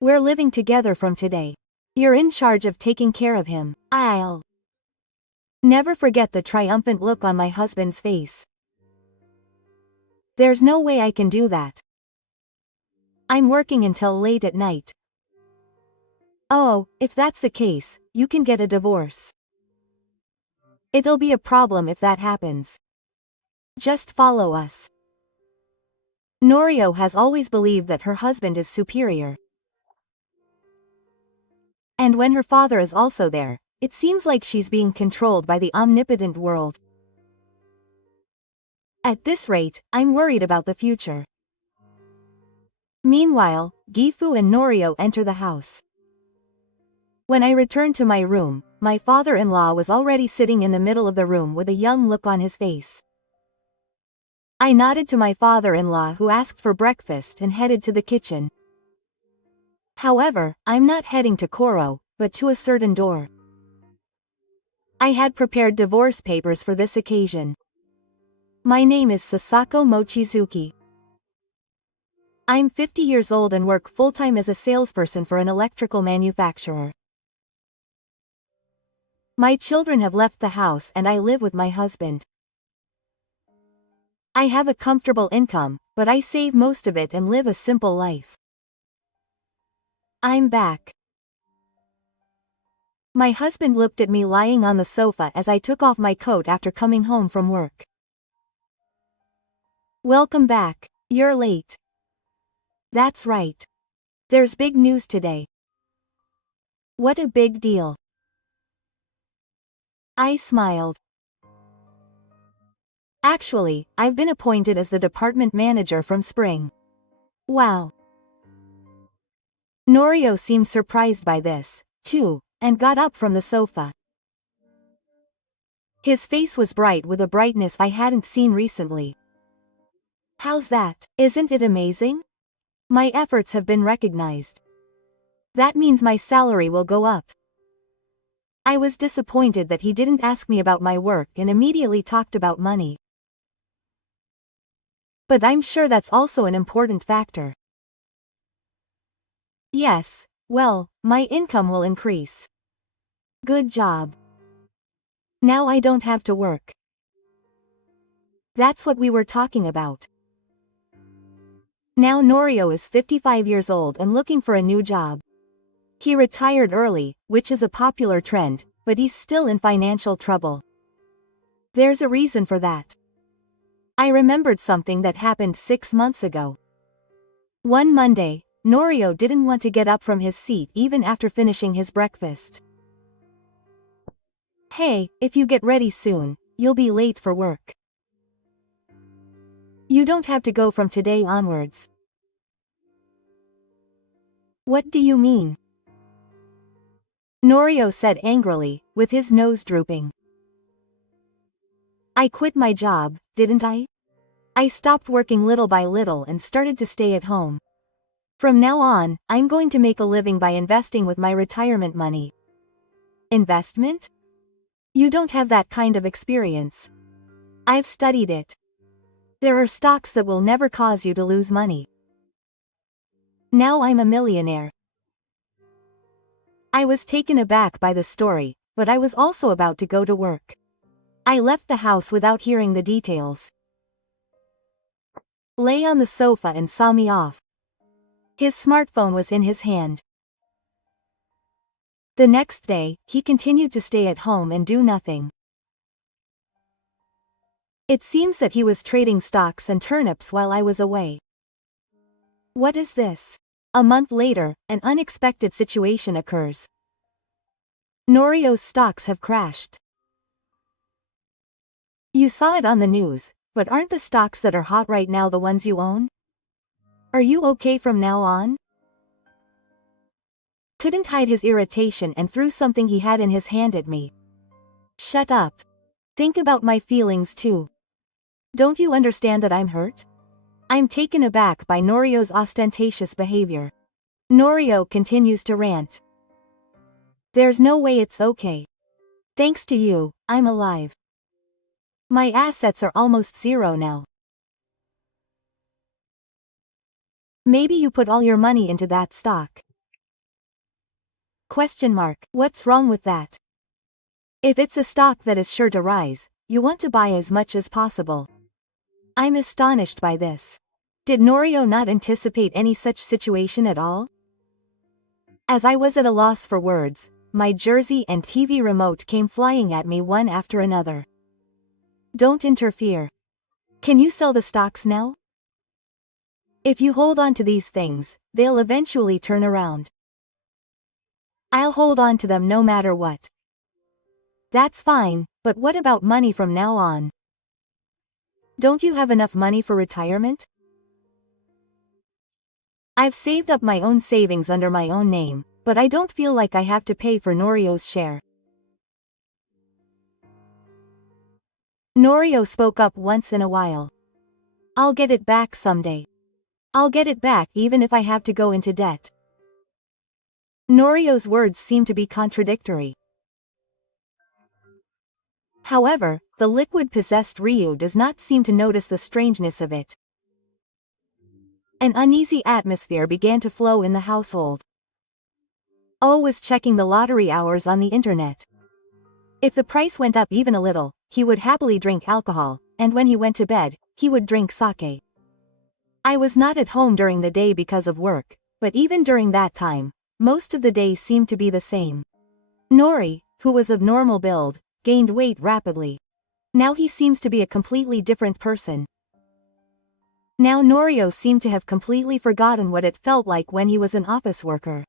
We're living together from today. You're in charge of taking care of him. I'll never forget the triumphant look on my husband's face. There's no way I can do that. I'm working until late at night. Oh, if that's the case, you can get a divorce. It'll be a problem if that happens. Just follow us. Norio has always believed that her husband is superior. And when her father is also there, it seems like she's being controlled by the omnipotent world. At this rate, I'm worried about the future. Meanwhile, Gifu and Norio enter the house. When I returned to my room, my father-in-law was already sitting in the middle of the room with a young look on his face. I nodded to my father-in-law, who asked for breakfast and headed to the kitchen. However, I'm not heading to Koro, but to a certain door. I had prepared divorce papers for this occasion. My name is Sasako Mochizuki. I'm 50 years old and work full-time as a salesperson for an electrical manufacturer. My children have left the house and I live with my husband. I have a comfortable income, but I save most of it and live a simple life. I'm back. My husband looked at me lying on the sofa as I took off my coat after coming home from work. Welcome back. You're late. That's right. There's big news today. What a big deal. I smiled. Actually, I've been appointed as the department manager from spring. Wow. Norio seemed surprised by this, too, and got up from the sofa. His face was bright with a brightness I hadn't seen recently. How's that? Isn't it amazing? My efforts have been recognized. That means my salary will go up. I was disappointed that he didn't ask me about my work and immediately talked about money. But I'm sure that's also an important factor. Yes, well, my income will increase. Good job. Now I don't have to work. That's what we were talking about. Now Norio is 55 years old and looking for a new job. He retired early, which is a popular trend, but he's still in financial trouble. There's a reason for that. I remembered something that happened 6 months ago. One Monday, Norio didn't want to get up from his seat even after finishing his breakfast. Hey, if you get ready soon, you'll be late for work. You don't have to go from today onwards. What do you mean? Norio said angrily, with his nose drooping. I quit my job, didn't I? I stopped working little by little and started to stay at home. From now on, I'm going to make a living by investing with my retirement money. Investment? You don't have that kind of experience. I've studied it. There are stocks that will never cause you to lose money. Now I'm a millionaire. I was taken aback by the story, but I was also about to go to work. I left the house without hearing the details. Lay on the sofa and saw me off. His smartphone was in his hand. The next day, he continued to stay at home and do nothing. It seems that he was trading stocks and turnips while I was away. What is this? A month later, an unexpected situation occurs. Norio's stocks have crashed. You saw it on the news, but aren't the stocks that are hot right now the ones you own? Are you okay from now on? Couldn't hide his irritation and threw something he had in his hand at me. Shut up. Think about my feelings too. Don't you understand that I'm hurt? I'm taken aback by Norio's ostentatious behavior. Norio continues to rant. There's no way it's okay. Thanks to you, I'm alive. My assets are almost zero now. Maybe you put all your money into that stock. Question mark. What's wrong with that? If it's a stock that is sure to rise, you want to buy as much as possible. I'm astonished by this. Did Norio not anticipate any such situation at all? As I was at a loss for words, my jersey and TV remote came flying at me one after another. Don't interfere. Can you sell the stocks now? If you hold on to these things, they'll eventually turn around. I'll hold on to them no matter what. That's fine, but what about money from now on? Don't you have enough money for retirement? I've saved up my own savings under my own name, but I don't feel like I have to pay for Norio's share. Norio spoke up once in a while. I'll get it back someday. I'll get it back even if I have to go into debt. Norio's words seem to be contradictory. However, the liquid-possessed Ryu does not seem to notice the strangeness of it. An uneasy atmosphere began to flow in the household. O was checking the lottery hours on the internet. If the price went up even a little, he would happily drink alcohol, and when he went to bed, he would drink sake. I was not at home during the day because of work, but even during that time, most of the day seemed to be the same. Nori, who was of normal build, gained weight rapidly. Now he seems to be a completely different person. Now Norio seemed to have completely forgotten what it felt like when he was an office worker.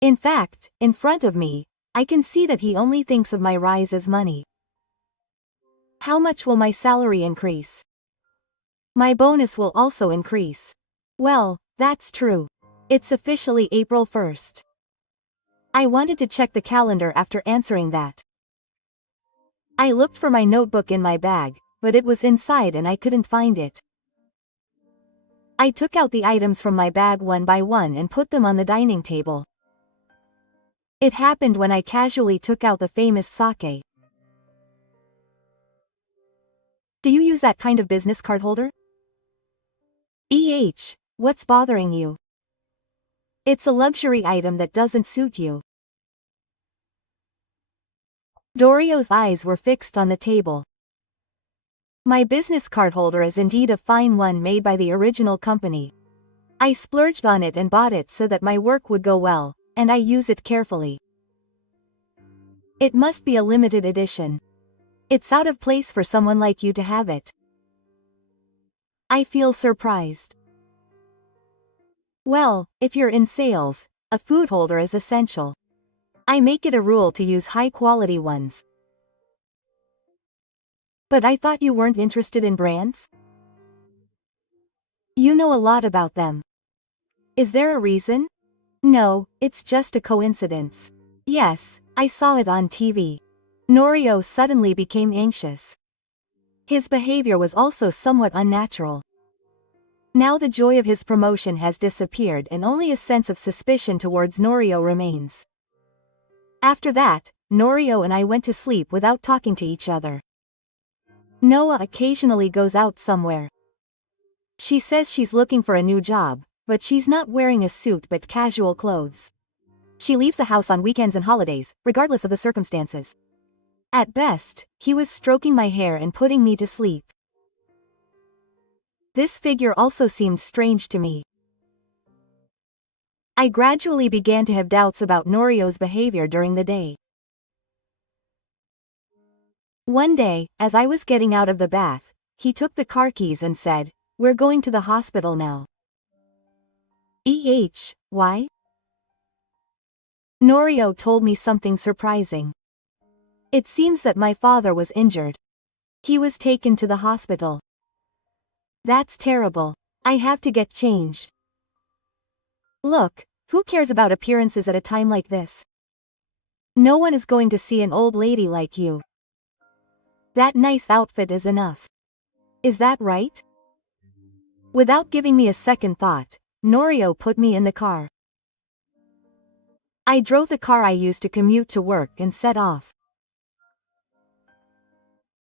In fact, in front of me, I can see that he only thinks of my rise as money. How much will my salary increase? My bonus will also increase. Well, that's true. It's officially April 1st. I wanted to check the calendar after answering that. I looked for my notebook in my bag, but it was inside and I couldn't find it. I took out the items from my bag one by one and put them on the dining table. It happened when I casually took out the famous sake. Do you use that kind of business card holder? What's bothering you? It's a luxury item that doesn't suit you. Dorio's eyes were fixed on the table. My business card holder is indeed a fine one made by the original company. I splurged on it and bought it so that my work would go well, and I use it carefully. It must be a limited edition. It's out of place for someone like you to have it. I feel surprised. Well, if you're in sales, a food holder is essential. I make it a rule to use high-quality ones. But I thought you weren't interested in brands? You know a lot about them. Is there a reason? No, it's just a coincidence. Yes, I saw it on TV. Norio suddenly became anxious. His behavior was also somewhat unnatural. Now the joy of his promotion has disappeared and only a sense of suspicion towards Norio remains. After that, Norio and I went to sleep without talking to each other. Noah occasionally goes out somewhere. She says she's looking for a new job, but she's not wearing a suit but casual clothes. She leaves the house on weekends and holidays, regardless of the circumstances. At best, he was stroking my hair and putting me to sleep. This figure also seemed strange to me. I gradually began to have doubts about Norio's behavior during the day. One day, as I was getting out of the bath, he took the car keys and said, "We're going to the hospital now." Why? Norio told me something surprising. It seems that my father was injured. He was taken to the hospital. That's terrible. I have to get changed. Look, who cares about appearances at a time like this? No one is going to see an old lady like you. That nice outfit is enough. Is that right? Without giving me a second thought, Norio put me in the car. I drove the car I used to commute to work and set off.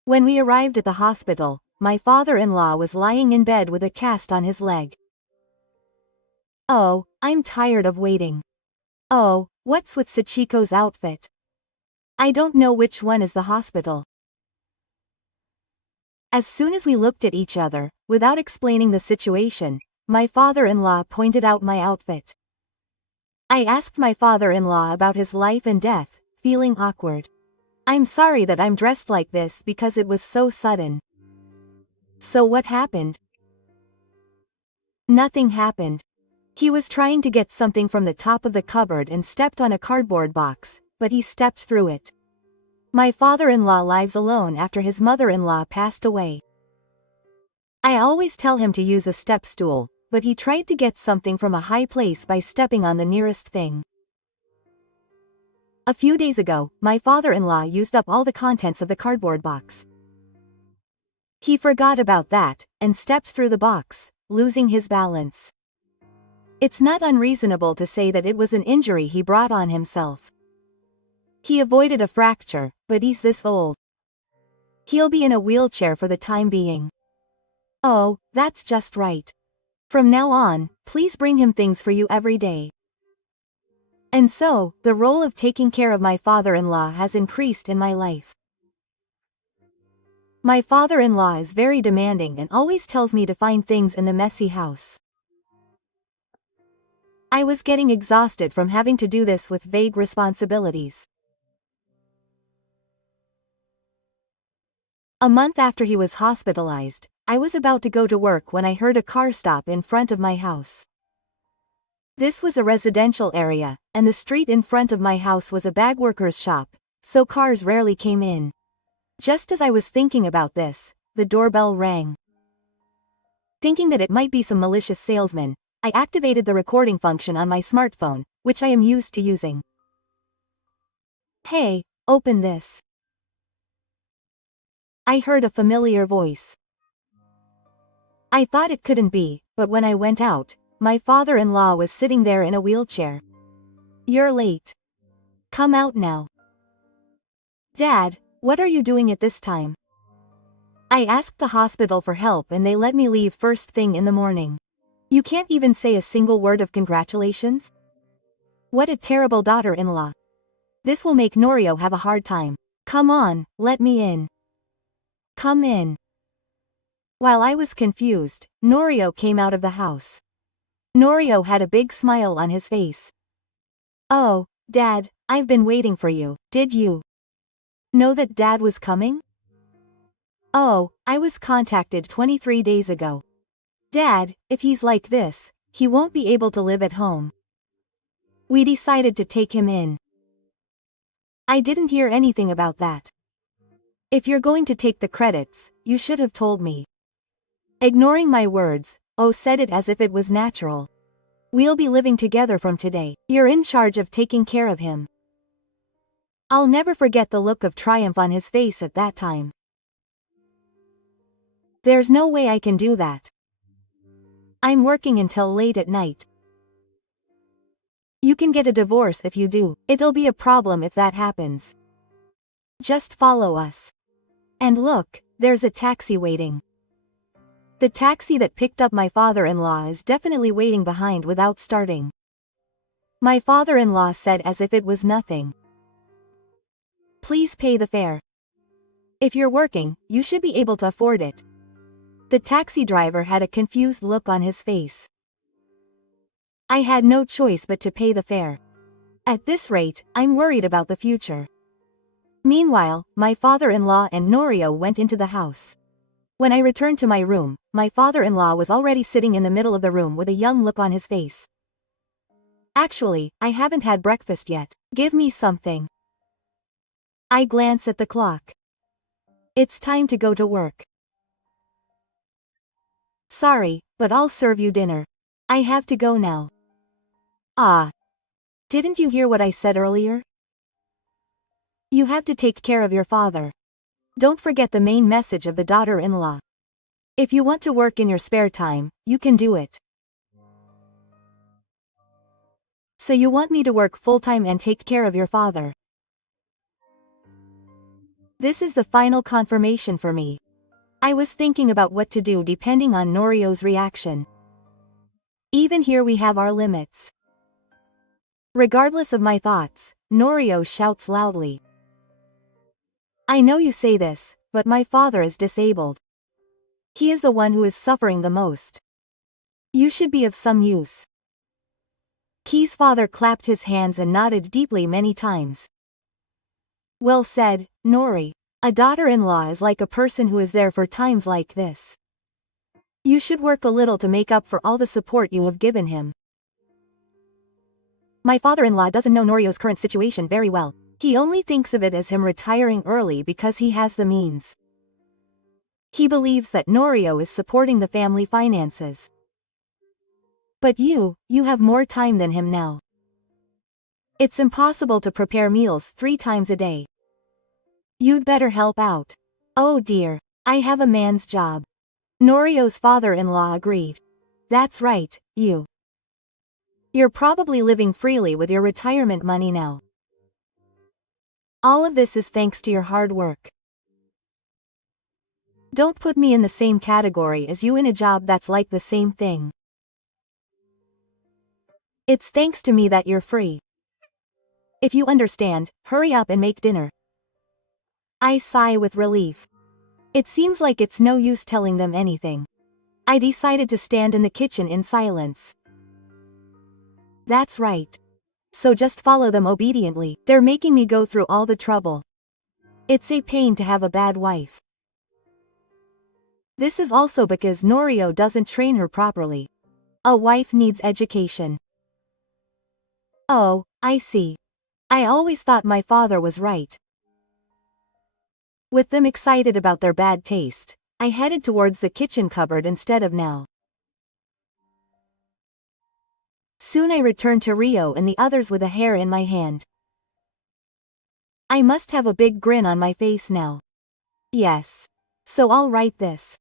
When we arrived at the hospital, my father-in-law was lying in bed with a cast on his leg. "Oh, I'm tired of waiting," Oh, what's with Sachiko's outfit? I don't know which one is the hospital. As soon as we looked at each other, without explaining the situation, my father-in-law pointed out my outfit. I asked my father-in-law about his life and death, feeling awkward. I'm sorry that I'm dressed like this because it was so sudden. So what happened? Nothing happened. He was trying to get something from the top of the cupboard and stepped on a cardboard box, but he stepped through it. My father-in-law lives alone after his mother-in-law passed away. I always tell him to use a step stool, but he tried to get something from a high place by stepping on the nearest thing. A few days ago, my father-in-law used up all the contents of the cardboard box. He forgot about that, and stepped through the box, losing his balance. It's not unreasonable to say that it was an injury he brought on himself. He avoided a fracture, but he's this old. He'll be in a wheelchair for the time being. Oh, that's just right. From now on, please bring him things for you every day. And so, the role of taking care of my father-in-law has increased in my life. My father-in-law is very demanding and always tells me to find things in the messy house. I was getting exhausted from having to do this with vague responsibilities. A month after he was hospitalized, I was about to go to work when I heard a car stop in front of my house. This was a residential area, and the street in front of my house was a bagworker's shop, so cars rarely came in. Just as I was thinking about this, the doorbell rang. Thinking that it might be some malicious salesman, I activated the recording function on my smartphone, which I am used to using. Hey, open this. I heard a familiar voice. I thought it couldn't be, but when I went out, my father-in-law was sitting there in a wheelchair. You're late. Come out now. Dad, what are you doing at this time? I asked the hospital for help and they let me leave first thing in the morning. You can't even say a single word of congratulations? What a terrible daughter-in-law. This will make Norio have a hard time. Come on, let me in. Come in. While I was confused, Norio came out of the house. Norio had a big smile on his face. Oh, Dad, I've been waiting for you. Did you know that Dad was coming? Oh, I was contacted 23 days ago. Dad, if he's like this, he won't be able to live at home. We decided to take him in. I didn't hear anything about that. If you're going to take the credits, you should have told me. Ignoring my words, O said it as if it was natural. We'll be living together from today. You're in charge of taking care of him. I'll never forget the look of triumph on his face at that time. There's no way I can do that. I'm working until late at night. You can get a divorce if you do. It'll be a problem if that happens. Just follow us. And look, there's a taxi waiting. The taxi that picked up my father-in-law is definitely waiting behind without starting. My father-in-law said as if it was nothing. Please pay the fare. If you're working, you should be able to afford it. The taxi driver had a confused look on his face. I had no choice but to pay the fare. At this rate, I'm worried about the future. Meanwhile, my father-in-law and Norio went into the house. When I returned to my room, my father-in-law was already sitting in the middle of the room with a young look on his face. Actually, I haven't had breakfast yet. Give me something. I glance at the clock. It's time to go to work. Sorry, but I'll serve you dinner. I have to go now. Ah. Didn't you hear what I said earlier? You have to take care of your father. Don't forget the main message of the daughter-in-law. If you want to work in your spare time, you can do it. So you want me to work full-time and take care of your father? This is the final confirmation for me. I was thinking about what to do depending on Norio's reaction. Even here we have our limits. Regardless of my thoughts, Norio shouts loudly. I know you say this, but my father is disabled. He is the one who is suffering the most. You should be of some use. Key's father clapped his hands and nodded deeply many times. Well said, Nori. A daughter-in-law is like a person who is there for times like this. You should work a little to make up for all the support you have given him. My father-in-law doesn't know Norio's current situation very well. He only thinks of it as him retiring early because he has the means. He believes that Norio is supporting the family finances. But you have more time than him now. It's impossible to prepare meals 3 times a day. You'd better help out. Oh dear, I have a man's job. Norio's father-in-law agreed. That's right, You're probably living freely with your retirement money now. All of this is thanks to your hard work. Don't put me in the same category as you in a job that's like the same thing. It's thanks to me that you're free. If you understand, hurry up and make dinner. I sigh with relief. It seems like it's no use telling them anything. I decided to stand in the kitchen in silence. That's right. So just follow them obediently. They're making me go through all the trouble. It's a pain to have a bad wife. This is also because Norio doesn't train her properly. A wife needs education. Oh, I see. I always thought my father was right. With them excited about their bad taste, I headed towards the kitchen cupboard instead of now. Soon I returned to Rio and the others with a hair in my hand. I must have a big grin on my face now. Yes. So I'll write this.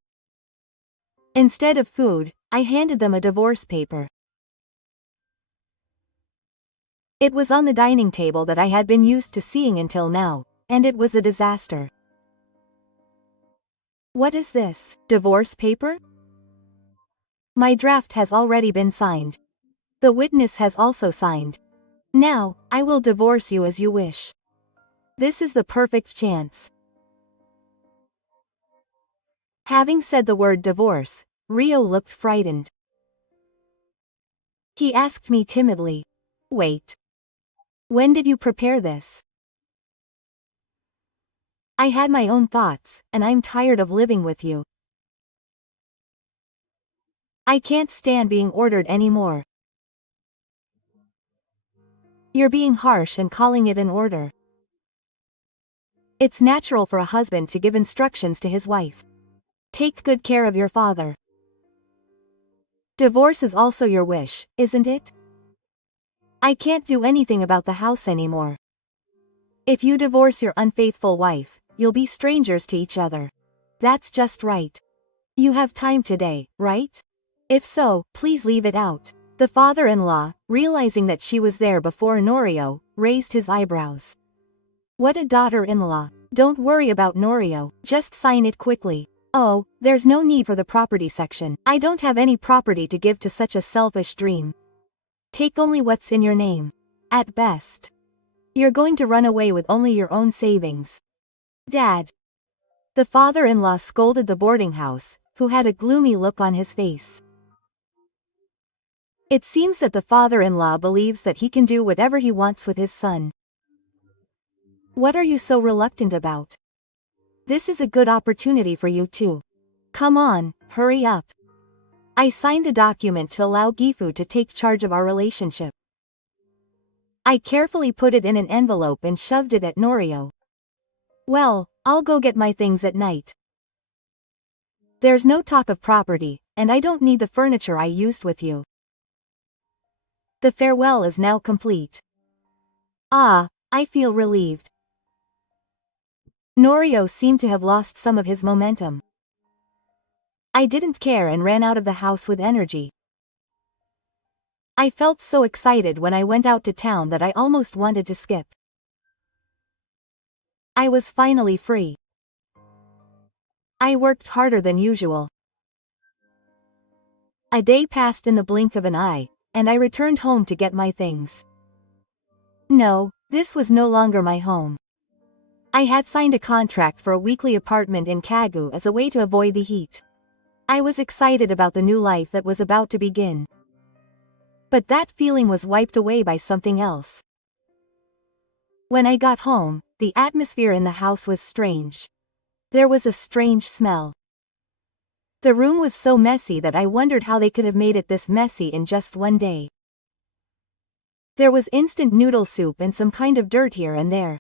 Instead of food, I handed them a divorce paper. It was on the dining table that I had been used to seeing until now, and it was a disaster. What is this? Divorce paper? My draft has already been signed. The witness has also signed. Now, I will divorce you as you wish. This is the perfect chance. Having said the word divorce, Rio looked frightened. He asked me timidly, Wait. When did you prepare this? I had my own thoughts, and I'm tired of living with you. I can't stand being ordered anymore. You're being harsh and calling it an order. It's natural for a husband to give instructions to his wife. Take good care of your father. Divorce is also your wish, isn't it? I can't do anything about the house anymore. If you divorce your unfaithful wife, you'll be strangers to each other. That's just right. You have time today, right? If so, please leave it out. The father-in-law, realizing that she was there before Norio, raised his eyebrows. What a daughter-in-law. Don't worry about Norio, just sign it quickly. Oh, there's no need for the property section. I don't have any property to give to such a selfish dream. Take only what's in your name. At best. You're going to run away with only your own savings. Dad. The father-in-law scolded the boarding house, who had a gloomy look on his face. It seems that the father-in-law believes that he can do whatever he wants with his son. What are you so reluctant about? This is a good opportunity for you too. Come on, hurry up. I signed the document to allow Gifu to take charge of our relationship. I carefully put it in an envelope and shoved it at Norio. Well, I'll go get my things at night. There's no talk of property, and I don't need the furniture I used with you. The farewell is now complete. Ah, I feel relieved. Norio seemed to have lost some of his momentum. I didn't care and ran out of the house with energy. I felt so excited when I went out to town that I almost wanted to skip. I was finally free. I worked harder than usual. A day passed in the blink of an eye, and I returned home to get my things. No, this was no longer my home. I had signed a contract for a weekly apartment in Kagu as a way to avoid the heat. I was excited about the new life that was about to begin. But that feeling was wiped away by something else. When I got home, the atmosphere in the house was strange. There was a strange smell. The room was so messy that I wondered how they could have made it this messy in just one day. There was instant noodle soup and some kind of dirt here and there.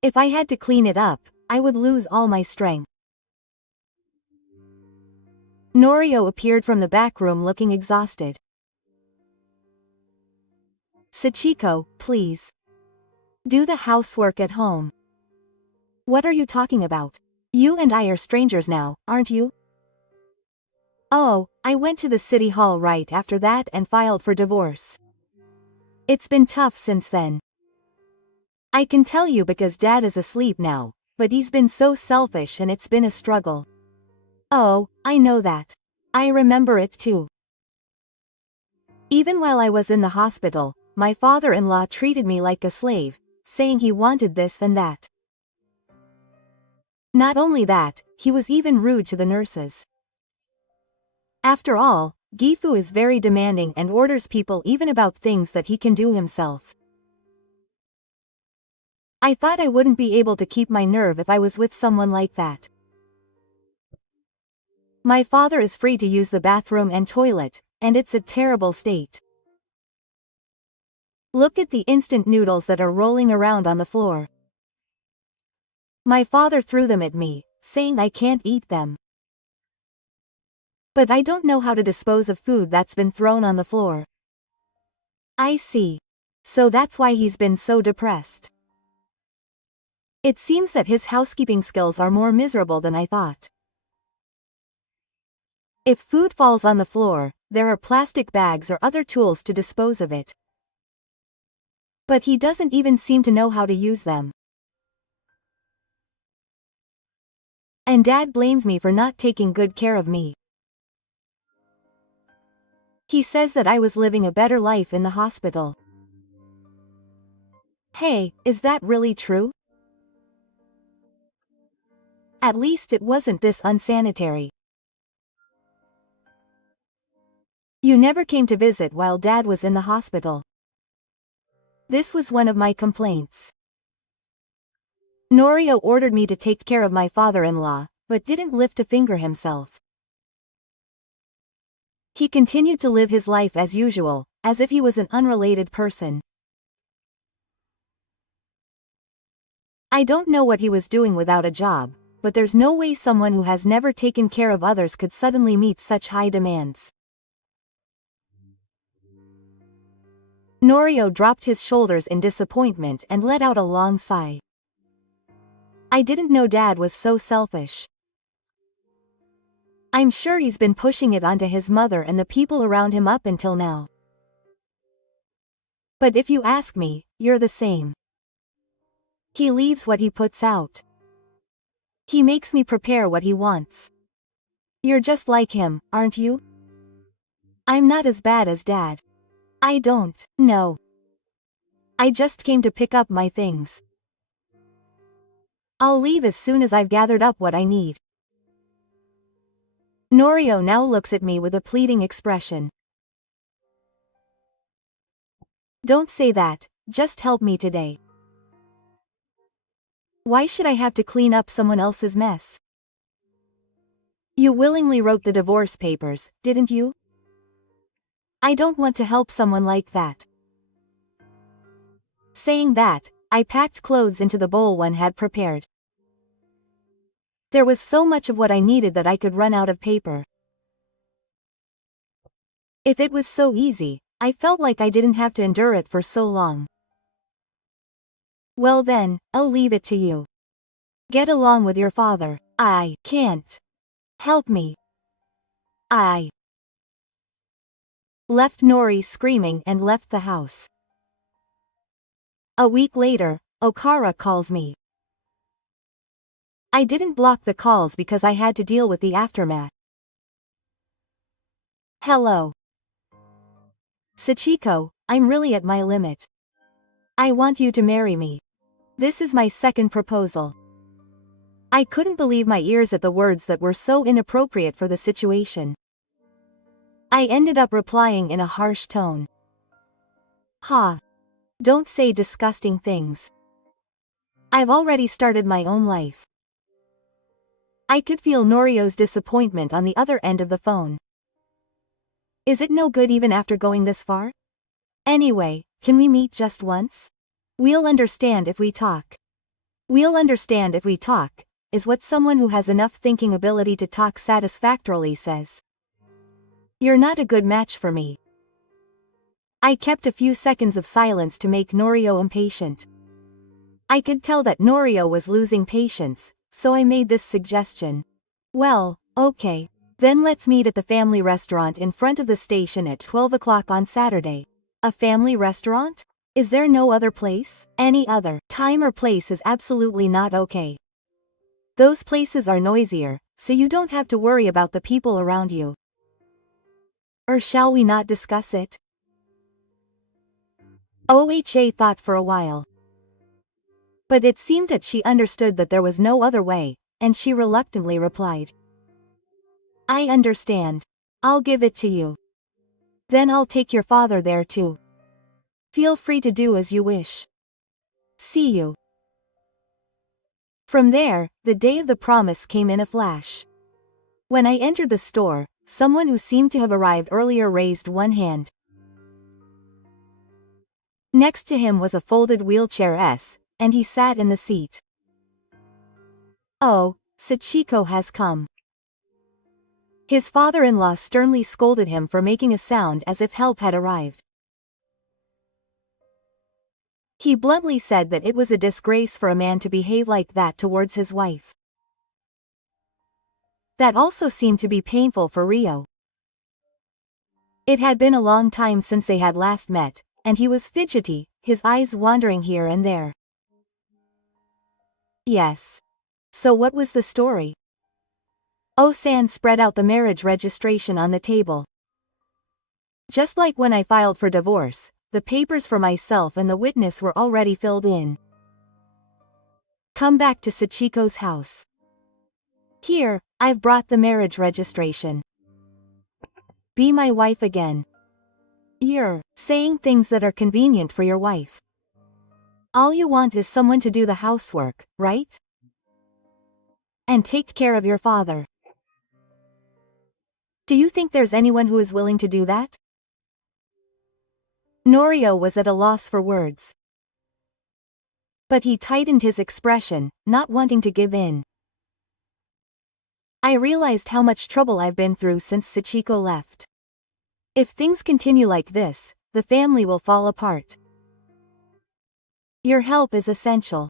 If I had to clean it up, I would lose all my strength. Norio appeared from the back room looking exhausted. Sachiko, please. Do the housework at home. What are you talking about? You and I are strangers now, aren't you? Oh, I went to the city hall right after that and filed for divorce. It's been tough since then. I can tell you because Dad is asleep now, but he's been so selfish and it's been a struggle. Oh, I know that. I remember it too. Even while I was in the hospital, my father-in-law treated me like a slave, saying he wanted this and that. Not only that, he was even rude to the nurses. After all, Gifu is very demanding and orders people even about things that he can do himself. I thought I wouldn't be able to keep my nerve if I was with someone like that. My father is free to use the bathroom and toilet, and it's a terrible state. Look at the instant noodles that are rolling around on the floor. My father threw them at me, saying I can't eat them. But I don't know how to dispose of food that's been thrown on the floor. I see. So that's why he's been so depressed. It seems that his housekeeping skills are more miserable than I thought. If food falls on the floor, there are plastic bags or other tools to dispose of it. But he doesn't even seem to know how to use them. And Dad blames me for not taking good care of me. He says that I was living a better life in the hospital. Hey, is that really true? At least it wasn't this unsanitary. You never came to visit while Dad was in the hospital. This was one of my complaints. Norio ordered me to take care of my father-in-law, but didn't lift a finger himself. He continued to live his life as usual, as if he was an unrelated person. I don't know what he was doing without a job, but there's no way someone who has never taken care of others could suddenly meet such high demands. Norio dropped his shoulders in disappointment and let out a long sigh. I didn't know Dad was so selfish. I'm sure he's been pushing it onto his mother and the people around him up until now. But if you ask me, you're the same. He leaves what he puts out. He makes me prepare what he wants. You're just like him, aren't you? I'm not as bad as Dad. I don't know. I just came to pick up my things. I'll leave as soon as I've gathered up what I need. Norio now looks at me with a pleading expression. Don't say that, just help me today. Why should I have to clean up someone else's mess? You willingly wrote the divorce papers, didn't you? I don't want to help someone like that. Saying that, I packed clothes into the bowl one had prepared. There was so much of what I needed that I could run out of paper. If it was so easy, I felt like I didn't have to endure it for so long. Well then, I'll leave it to you. Get along with your father. I can't. Help me. I left Nori screaming and left the house. A week later, Okara calls me. I didn't block the calls because I had to deal with the aftermath. Hello. Sachiko, I'm really at my limit. I want you to marry me. This is my second proposal. I couldn't believe my ears at the words that were so inappropriate for the situation. I ended up replying in a harsh tone. Ha. Don't say disgusting things. I've already started my own life. I could feel Norio's disappointment on the other end of the phone. Is it no good even after going this far? Anyway, can we meet just once? We'll understand if we talk. We'll understand if we talk, is what someone who has enough thinking ability to talk satisfactorily says. You're not a good match for me. I kept a few seconds of silence to make Norio impatient. I could tell that Norio was losing patience, so I made this suggestion. Well, okay. Then let's meet at the family restaurant in front of the station at 12 o'clock on Saturday. A family restaurant? Is there no other place? Any other time or place is absolutely not okay. Those places are noisier, so you don't have to worry about the people around you. Or shall we not discuss it? OHA thought for a while. But it seemed that she understood that there was no other way, and she reluctantly replied. I understand. I'll give it to you. Then I'll take your father there too. Feel free to do as you wish. See you. From there, the day of the promise came in a flash. When I entered the store, someone who seemed to have arrived earlier raised one hand. Next to him was a folded wheelchair S, and he sat in the seat. Oh, Sachiko has come. His father-in-law sternly scolded him for making a sound as if help had arrived. He bluntly said that it was a disgrace for a man to behave like that towards his wife. That also seemed to be painful for Rio. It had been a long time since they had last met, and he was fidgety, his eyes wandering here and there. Yes. So what was the story? Oh-san spread out the marriage registration on the table. Just like when I filed for divorce, the papers for myself and the witness were already filled in. Come back to Sachiko's house. Here, I've brought the marriage registration. Be my wife again. You're saying things that are convenient for your wife. All you want is someone to do the housework, right? And take care of your father. Do you think there's anyone who is willing to do that? Norio was at a loss for words. But he tightened his expression, not wanting to give in. I realized how much trouble I've been through since Sachiko left. If things continue like this, the family will fall apart. Your help is essential.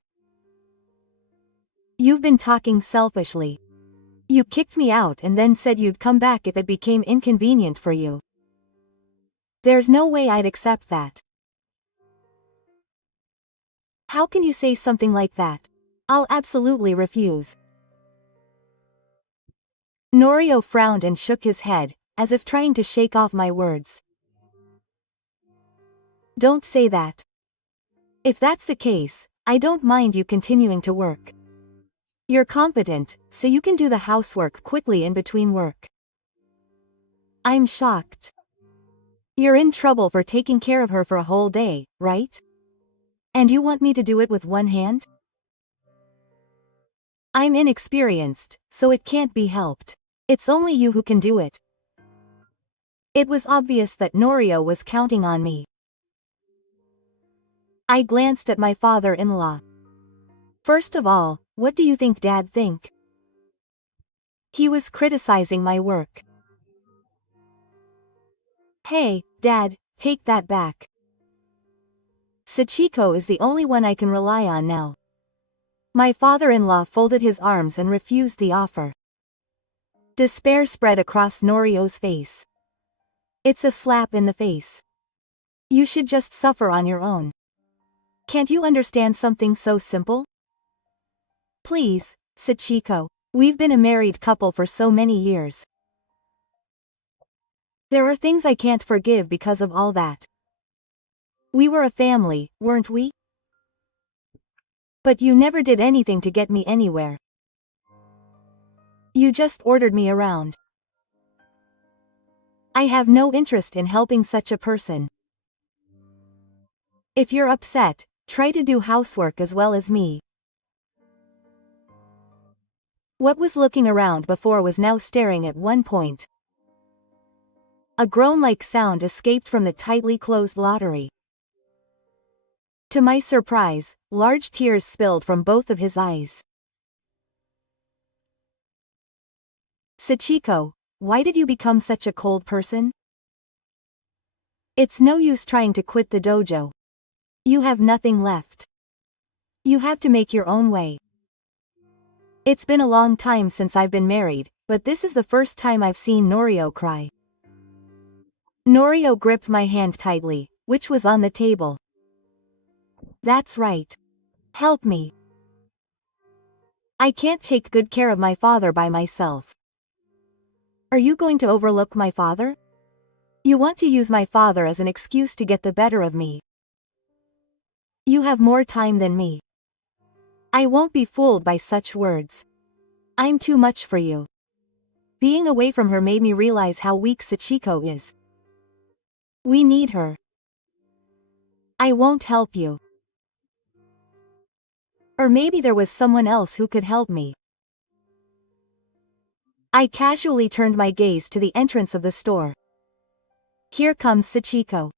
You've been talking selfishly. You kicked me out and then said you'd come back if it became inconvenient for you. There's no way I'd accept that. How can you say something like that? I'll absolutely refuse. Norio frowned and shook his head, as if trying to shake off my words. Don't say that. If that's the case, I don't mind you continuing to work. You're competent, so you can do the housework quickly in between work. I'm shocked. You're in trouble for taking care of her for a whole day, right? And you want me to do it with one hand? I'm inexperienced, so it can't be helped. It's only you who can do it. It was obvious that Norio was counting on me. I glanced at my father-in-law. First of all, what do you think Dad think? He was criticizing my work. Hey, Dad, take that back. Sachiko is the only one I can rely on now. My father-in-law folded his arms and refused the offer. Despair spread across Norio's face. It's a slap in the face. You should just suffer on your own. Can't you understand something so simple? Please, Sachiko. We've been a married couple for so many years. There are things I can't forgive because of all that. We were a family, weren't we? But you never did anything to get me anywhere. You just ordered me around. I have no interest in helping such a person. If you're upset, try to do housework as well as me. What was looking around before was now staring at one point. A groan-like sound escaped from the tightly closed lottery. To my surprise, large tears spilled from both of his eyes. Sachiko, why did you become such a cold person? It's no use trying to quit the dojo. You have nothing left. You have to make your own way. It's been a long time since I've been married, but this is the first time I've seen Norio cry. Norio gripped my hand tightly, which was on the table. That's right. Help me. I can't take good care of my father by myself. Are you going to overlook my father? You want to use my father as an excuse to get the better of me. You have more time than me. I won't be fooled by such words. I'm too much for you. Being away from her made me realize how weak Sachiko is. We need her. I won't help you. Or maybe there was someone else who could help me. I casually turned my gaze to the entrance of the store. Here comes Sachiko.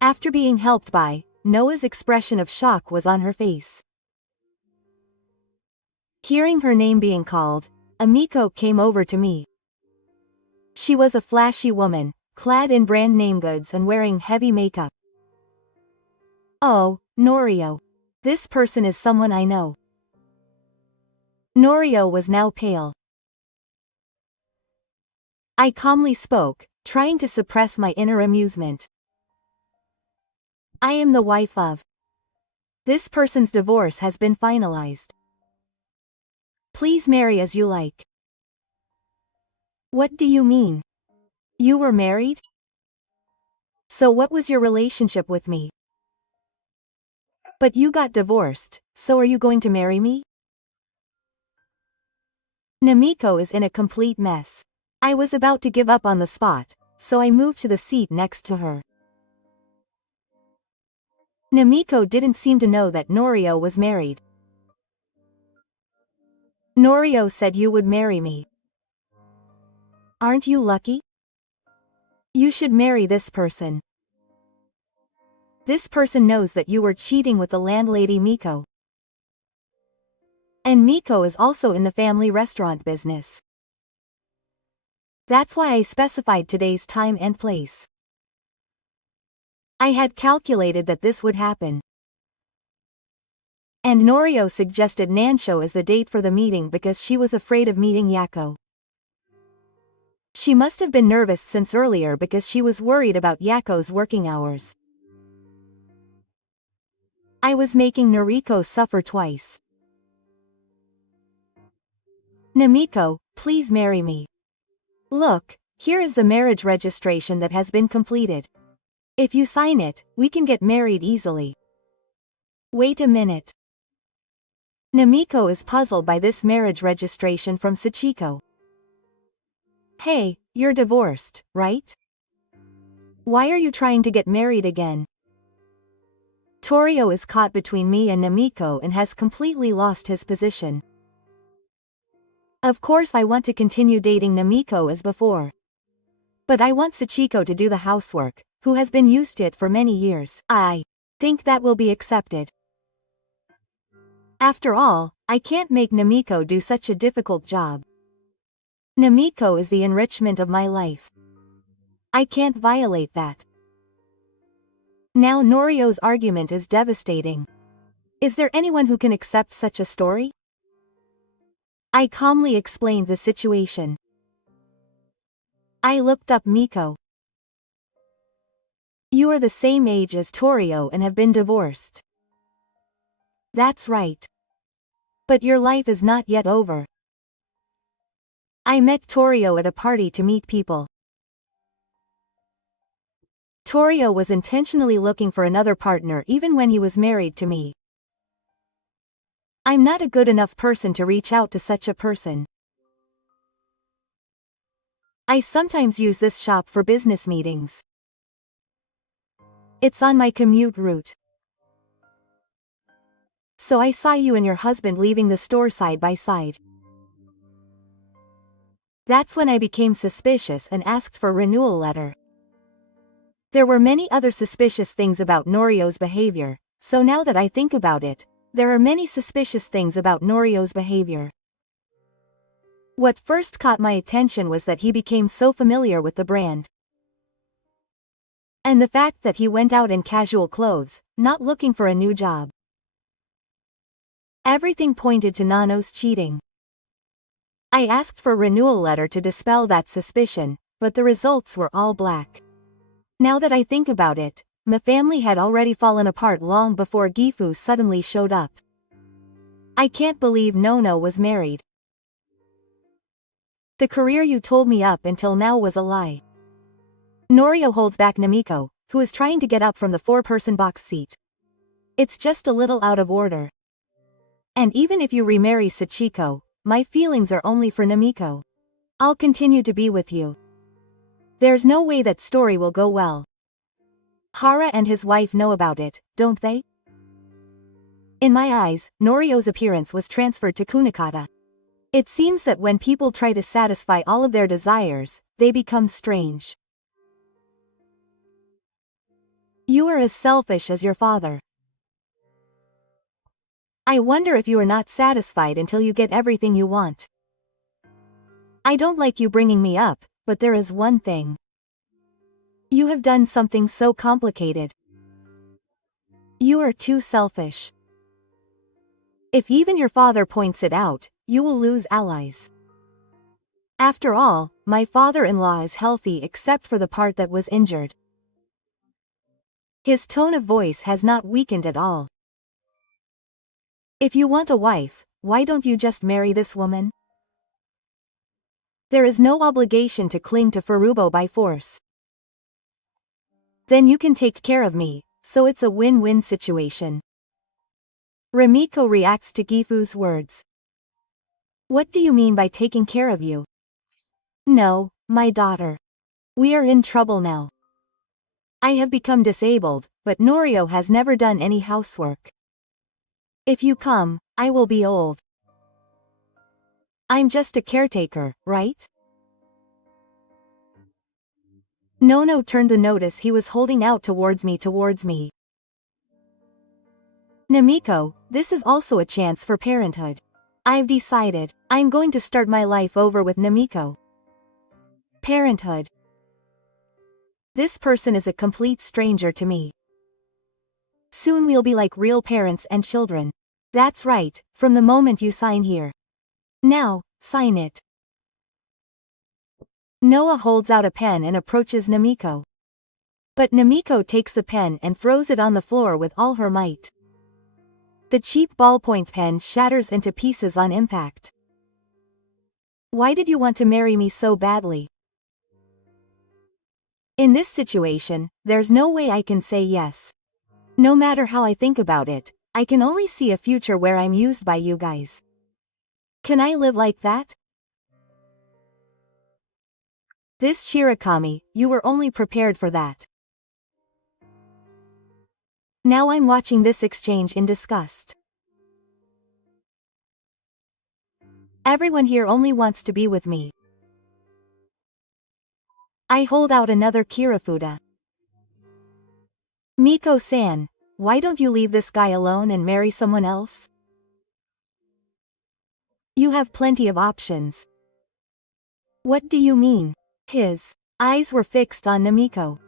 After being helped by, Noah's expression of shock was on her face. Hearing her name being called, Amiko came over to me. She was a flashy woman, clad in brand name goods and wearing heavy makeup. Oh, Norio. This person is someone I know. Norio was now pale. I calmly spoke, trying to suppress my inner amusement. I am the wife of. This person's divorce has been finalized. Please marry as you like. What do you mean? You were married? So what was your relationship with me? But you got divorced, so are you going to marry me? Namiko is in a complete mess. I was about to give up on the spot, so I moved to the seat next to her. Namiko didn't seem to know that Norio was married. Norio said you would marry me. Aren't you lucky? You should marry this person. This person knows that you were cheating with the landlady Miko. And Miko is also in the family restaurant business. That's why I specified today's time and place. I had calculated that this would happen. And Norio suggested Nansho as the date for the meeting because she was afraid of meeting Yako. She must have been nervous since earlier because she was worried about Yako's working hours. I was making Noriko suffer twice. Namiko, please marry me. Look, here is the marriage registration that has been completed. If you sign it, we can get married easily. Wait a minute. Namiko is puzzled by this marriage registration from Sachiko. Hey, you're divorced, right? Why are you trying to get married again? Torio is caught between me and Namiko and has completely lost his position. Of course I want to continue dating Namiko as before. But I want Sachiko to do the housework, who has been used to it for many years. I think that will be accepted. After all, I can't make Namiko do such a difficult job. Namiko is the enrichment of my life. I can't violate that. Now Norio's argument is devastating. Is there anyone who can accept such a story? I calmly explained the situation. I looked up Miko. You are the same age as Torio and have been divorced. That's right. But your life is not yet over. I met Torio at a party to meet people. Torio was intentionally looking for another partner even when he was married to me. I'm not a good enough person to reach out to such a person. I sometimes use this shop for business meetings. It's on my commute route. So I saw you and your husband leaving the store side by side. That's when I became suspicious and asked for a renewal letter. There were many other suspicious things about Norio's behavior, so now that I think about it, there are many suspicious things about Norio's behavior. What first caught my attention was that he became so familiar with the brand. And the fact that he went out in casual clothes, not looking for a new job. Everything pointed to Nano's cheating. I asked for a renewal letter to dispel that suspicion, but the results were all black. Now that I think about it, my family had already fallen apart long before Gifu suddenly showed up. I can't believe Nono was married. The career you told me up until now was a lie. Norio holds back Namiko, who is trying to get up from the four-person box seat. It's just a little out of order. And even if you remarry Sachiko, my feelings are only for Namiko. I'll continue to be with you. There's no way that story will go well. Hara and his wife know about it, don't they? In my eyes, Norio's appearance was transferred to Kunakata. It seems that when people try to satisfy all of their desires, they become strange. You are as selfish as your father. I wonder if you are not satisfied until you get everything you want. I don't like you bringing me up, but there is one thing. You have done something so complicated. You are too selfish. If even your father points it out, you will lose allies. After all, my father-in-law is healthy except for the part that was injured. His tone of voice has not weakened at all. If you want a wife, why don't you just marry this woman? There is no obligation to cling to Furubo by force. Then you can take care of me, so it's a win-win situation. Remiko reacts to Gifu's words. What do you mean by taking care of you? No, my daughter. We are in trouble now. I have become disabled, but Norio has never done any housework. If you come, I will be old. I'm just a caretaker, right? Nono turned the notice he was holding out towards me. Namiko, this is also a chance for parenthood. I've decided, I'm going to start my life over with Namiko. Parenthood. This person is a complete stranger to me. Soon we'll be like real parents and children. That's right, from the moment you sign here. Now, sign it. Noah holds out a pen and approaches Namiko. But Namiko takes the pen and throws it on the floor with all her might. The cheap ballpoint pen shatters into pieces on impact. Why did you want to marry me so badly? In this situation, there's no way I can say yes. No matter how I think about it, I can only see a future where I'm used by you guys. Can I live like that? This Shirakami, you were only prepared for that. Now I'm watching this exchange in disgust. Everyone here only wants to be with me. I hold out another Kirafuda. Miko-san, why don't you leave this guy alone and marry someone else? You have plenty of options. What do you mean? His eyes were fixed on Namiko.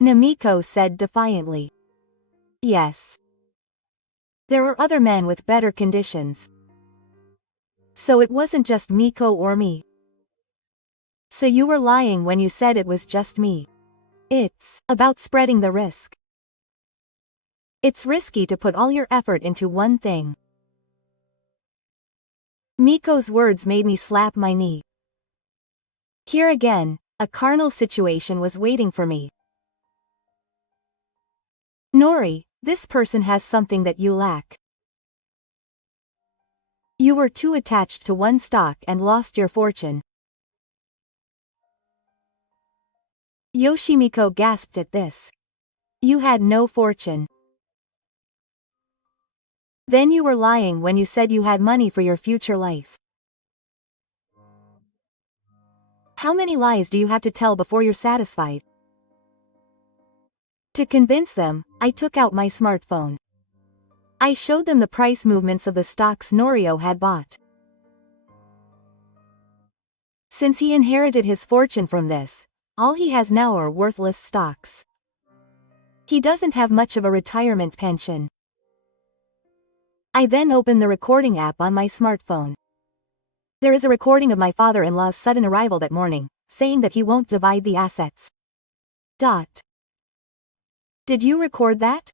Namiko said defiantly. Yes. There are other men with better conditions. So it wasn't just Miko or me. So you were lying when you said it was just me. It's about spreading the risk. It's risky to put all your effort into one thing. Miko's words made me slap my knee. Here again, a carnal situation was waiting for me. Nori, this person has something that you lack. You were too attached to one stock and lost your fortune. Yoshimiko gasped at this. You had no fortune. Then you were lying when you said you had money for your future life. How many lies do you have to tell before you're satisfied? To convince them, I took out my smartphone. I showed them the price movements of the stocks Norio had bought. Since he inherited his fortune from this, all he has now are worthless stocks. He doesn't have much of a retirement pension. I then opened the recording app on my smartphone. There is a recording of my father-in-law's sudden arrival that morning, saying that he won't divide the assets. Did you record that?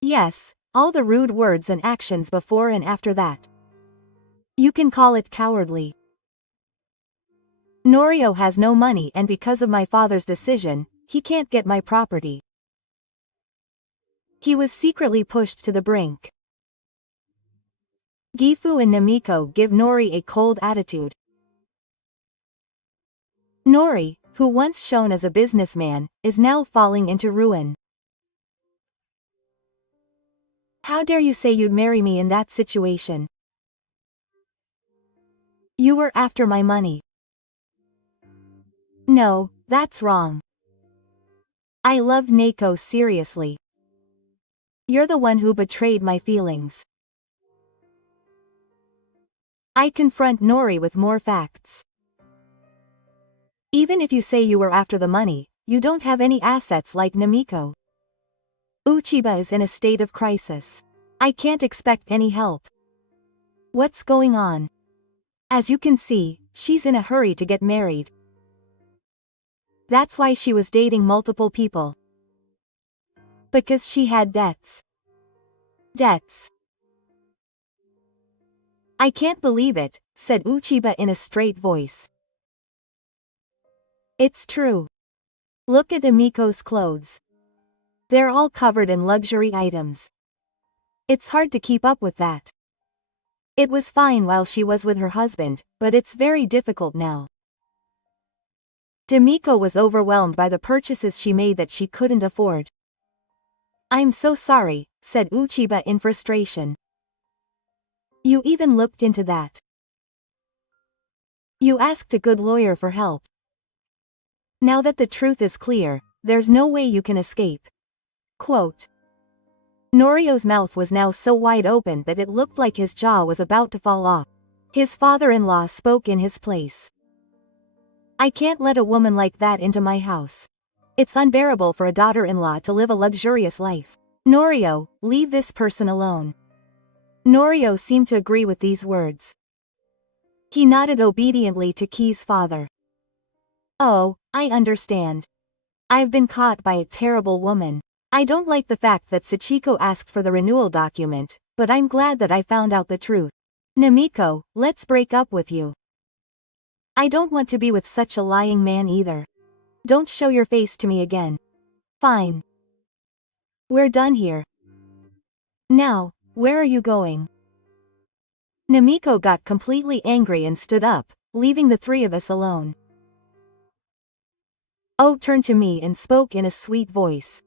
Yes, all the rude words and actions before and after that. You can call it cowardly. Norio has no money, and because of my father's decision, he can't get my property. He was secretly pushed to the brink. Gifu and Namiko give Nori a cold attitude. Nori, who once shone as a businessman, is now falling into ruin. How dare you say you'd marry me in that situation? You were after my money. No, that's wrong. I loved Neko seriously. You're the one who betrayed my feelings. I confront Nori with more facts. Even if you say you were after the money, you don't have any assets like Namiko. Uchiba is in a state of crisis. I can't expect any help. What's going on? As you can see, she's in a hurry to get married. That's why she was dating multiple people. Because she had debts. Debts. I can't believe it, said Uchiba in a straight voice. It's true. Look at Amiko's clothes. They're all covered in luxury items. It's hard to keep up with that. It was fine while she was with her husband, but it's very difficult now. Demiko was overwhelmed by the purchases she made that she couldn't afford. I'm so sorry, said Uchiba in frustration. You even looked into that. You asked a good lawyer for help. Now that the truth is clear, there's no way you can escape. Quote. Norio's mouth was now so wide open that it looked like his jaw was about to fall off. His father-in-law spoke in his place. I can't let a woman like that into my house. It's unbearable for a daughter-in-law to live a luxurious life. Norio, leave this person alone. Norio seemed to agree with these words. He nodded obediently to Ki's father. Oh, I understand. I've been caught by a terrible woman. I don't like the fact that Sachiko asked for the renewal document, but I'm glad that I found out the truth. Namiko, let's break up with you. I don't want to be with such a lying man either. Don't show your face to me again. Fine. We're done here. Now, where are you going? Namiko got completely angry and stood up, leaving the three of us alone. Oh turned to me and spoke in a sweet voice.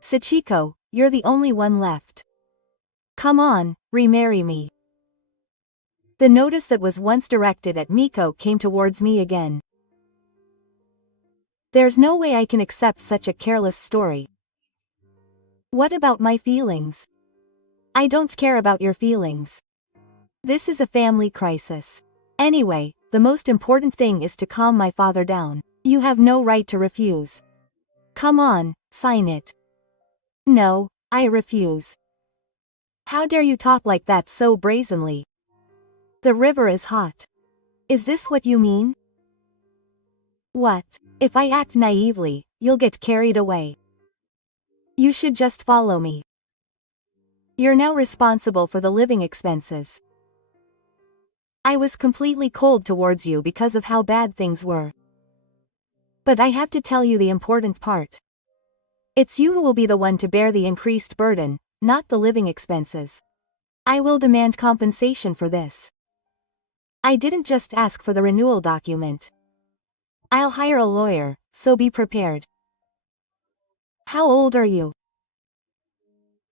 Sachiko, you're the only one left. Come on, remarry me. The notice that was once directed at Miko came towards me again. There's no way I can accept such a careless story. What about my feelings? I don't care about your feelings. This is a family crisis. Anyway, the most important thing is to calm my father down. You have no right to refuse. Come on, sign it. No, I refuse. How dare you talk like that so brazenly? The river is hot. Is this what you mean? What? If I act naively, you'll get carried away. You should just follow me. You're now responsible for the living expenses. I was completely cold towards you because of how bad things were. But I have to tell you the important part. It's you who will be the one to bear the increased burden, not the living expenses. I will demand compensation for this. I didn't just ask for the renewal document. I'll hire a lawyer, so be prepared. How old are you?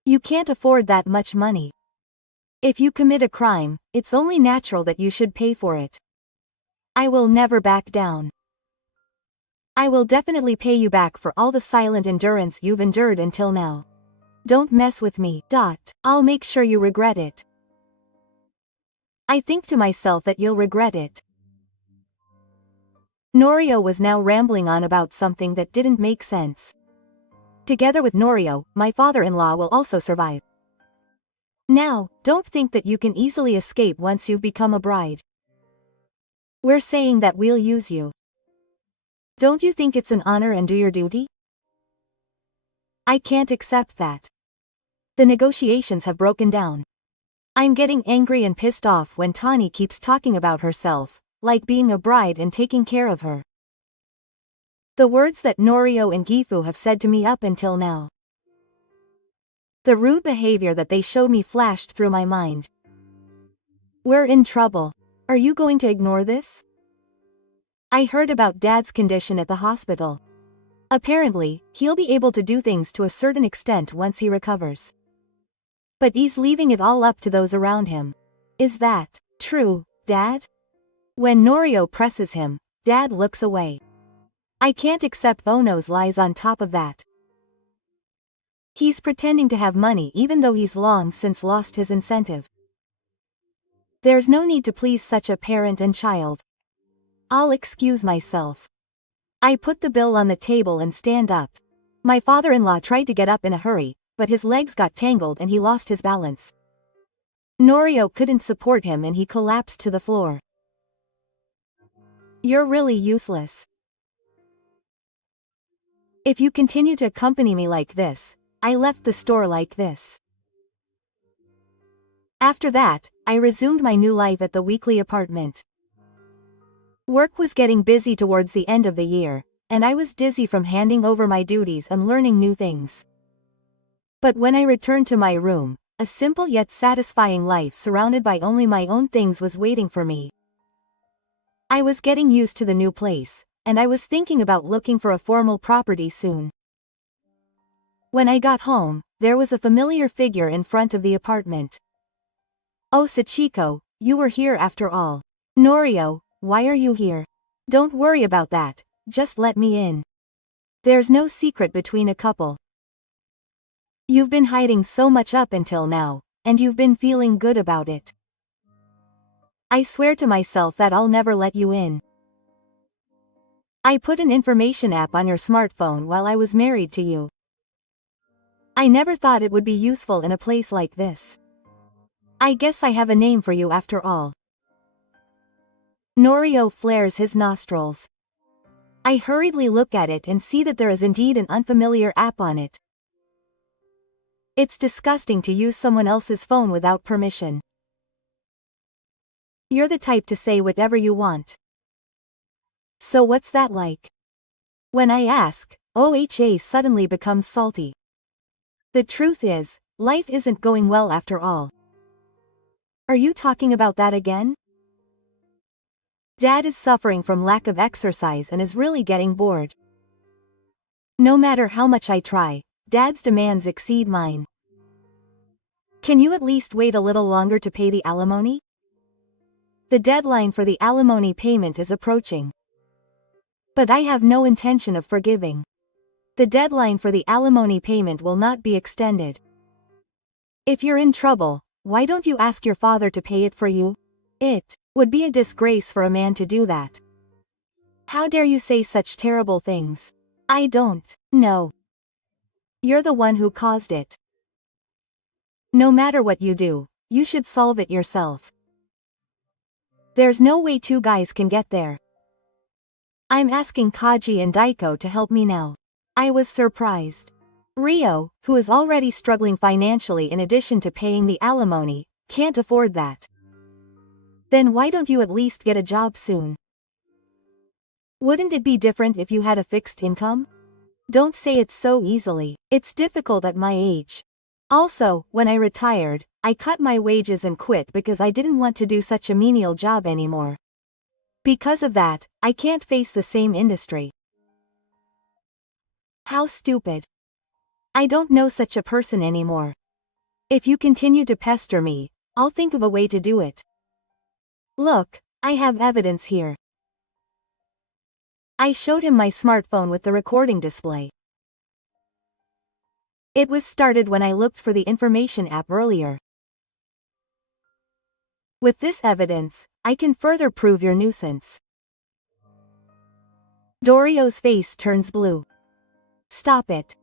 You can't afford that much money. If you commit a crime, it's only natural that you should pay for it. I will never back down. I will definitely pay you back for all the silent endurance you've endured until now. Don't mess with me. I'll make sure you regret it. I think to myself that you'll regret it. Norio was now rambling on about something that didn't make sense. Together with Norio, my father-in-law will also survive. Now, don't think that you can easily escape once you've become a bride. We're saying that we'll use you. Don't you think it's an honor and do your duty? I can't accept that. The negotiations have broken down. I'm getting angry and pissed off when Tani keeps talking about herself, like being a bride and taking care of her. The words that Norio and Gifu have said to me up until now. The rude behavior that they showed me flashed through my mind. We're in trouble. Are you going to ignore this? I heard about Dad's condition at the hospital. Apparently, he'll be able to do things to a certain extent once he recovers. But he's leaving it all up to those around him. Is that true, Dad? When Norio presses him, Dad looks away. I can't accept Ono's lies on top of that. He's pretending to have money even though he's long since lost his incentive. There's no need to please such a parent and child. I'll excuse myself. I put the bill on the table and stand up. My father-in-law tried to get up in a hurry, but his legs got tangled and he lost his balance. Norio couldn't support him and he collapsed to the floor. You're really useless. If you continue to accompany me like this, I left the store like this. After that, I resumed my new life at the weekly apartment. Work was getting busy towards the end of the year, and I was dizzy from handing over my duties and learning new things. But when I returned to my room, a simple yet satisfying life surrounded by only my own things was waiting for me. I was getting used to the new place, and I was thinking about looking for a formal property soon. When I got home, there was a familiar figure in front of the apartment. Oh Sachiko, you were here after all. Norio, why are you here? Don't worry about that, just let me in. There's no secret between a couple. You've been hiding so much up until now, and you've been feeling good about it. I swear to myself that I'll never let you in. I put an information app on your smartphone while I was married to you. I never thought it would be useful in a place like this. I guess I have a name for you after all. Norio flares his nostrils. I hurriedly look at it and see that there is indeed an unfamiliar app on it. It's disgusting to use someone else's phone without permission. You're the type to say whatever you want. So what's that like? When I ask, OHA suddenly becomes salty. The truth is, life isn't going well after all. Are you talking about that again? Dad is suffering from lack of exercise and is really getting bored. No matter how much I try, Dad's demands exceed mine. Can you at least wait a little longer to pay the alimony? The deadline for the alimony payment is approaching. But I have no intention of forgiving. The deadline for the alimony payment will not be extended. If you're in trouble, why don't you ask your father to pay it for you? It would be a disgrace for a man to do that. How dare you say such terrible things? I don't know. You're the one who caused it. No matter what you do, you should solve it yourself. There's no way two guys can get there. I'm asking Kaji and Daiko to help me now. I was surprised. Rio, who is already struggling financially in addition to paying the alimony, can't afford that. Then why don't you at least get a job soon? Wouldn't it be different if you had a fixed income? Don't say it so easily. It's difficult at my age. Also, when I retired, I cut my wages and quit because I didn't want to do such a menial job anymore. Because of that, I can't face the same industry. How stupid. I don't know such a person anymore. If you continue to pester me, I'll think of a way to do it. Look, I have evidence here. I showed him my smartphone with the recording display. It was started when I looked for the information app earlier. With this evidence, I can further prove your nuisance. Dorio's face turns blue. Stop it.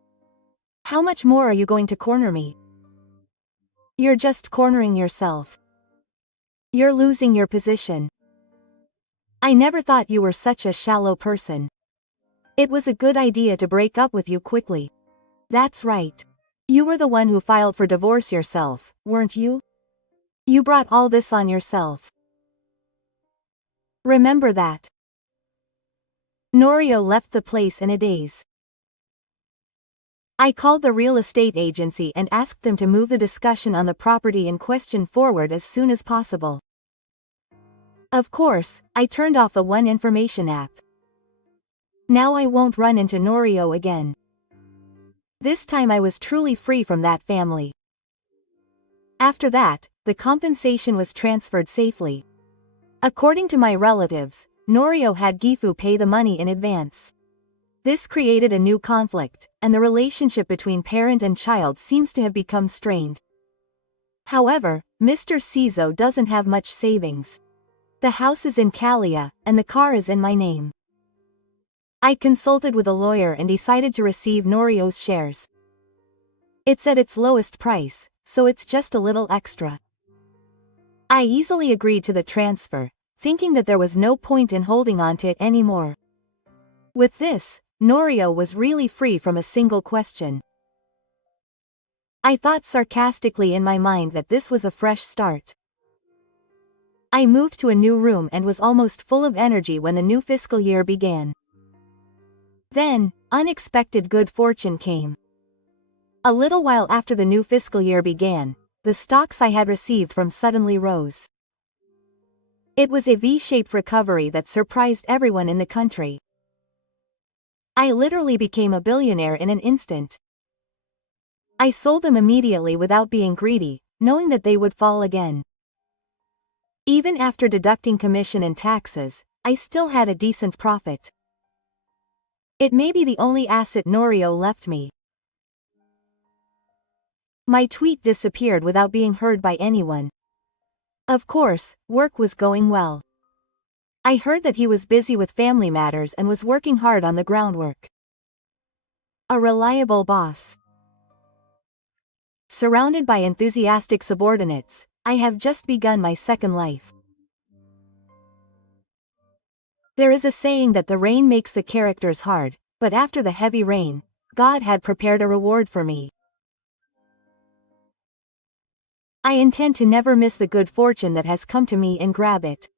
How much more are you going to corner me? You're just cornering yourself. You're losing your position. I never thought you were such a shallow person. It was a good idea to break up with you quickly. That's right. You were the one who filed for divorce yourself, weren't you? You brought all this on yourself. Remember that. Norio left the place in a daze. I called the real estate agency and asked them to move the discussion on the property in question forward as soon as possible. Of course, I turned off the One Information app. Now I won't run into Norio again. This time I was truly free from that family. After that, the compensation was transferred safely. According to my relatives, Norio had Gifu pay the money in advance. This created a new conflict, and the relationship between parent and child seems to have become strained. However, Mr. Cizo doesn't have much savings. The house is in Kalia, and the car is in my name. I consulted with a lawyer and decided to receive Norio's shares. It's at its lowest price, so it's just a little extra. I easily agreed to the transfer, thinking that there was no point in holding on to it anymore. With this, Norio was really free from a single question. I thought sarcastically in my mind that this was a fresh start. I moved to a new room and was almost full of energy when the new fiscal year began. Then, unexpected good fortune came. A little while after the new fiscal year began, the stocks I had received from suddenly rose. It was a V-shaped recovery that surprised everyone in the country. I literally became a billionaire in an instant. I sold them immediately without being greedy, knowing that they would fall again. Even after deducting commission and taxes, I still had a decent profit. It may be the only asset Norio left me. My tweet disappeared without being heard by anyone. Of course, work was going well. I heard that he was busy with family matters and was working hard on the groundwork. A reliable boss. Surrounded by enthusiastic subordinates, I have just begun my second life. There is a saying that the rain makes the characters hard, but after the heavy rain, God had prepared a reward for me. I intend to never miss the good fortune that has come to me and grab it.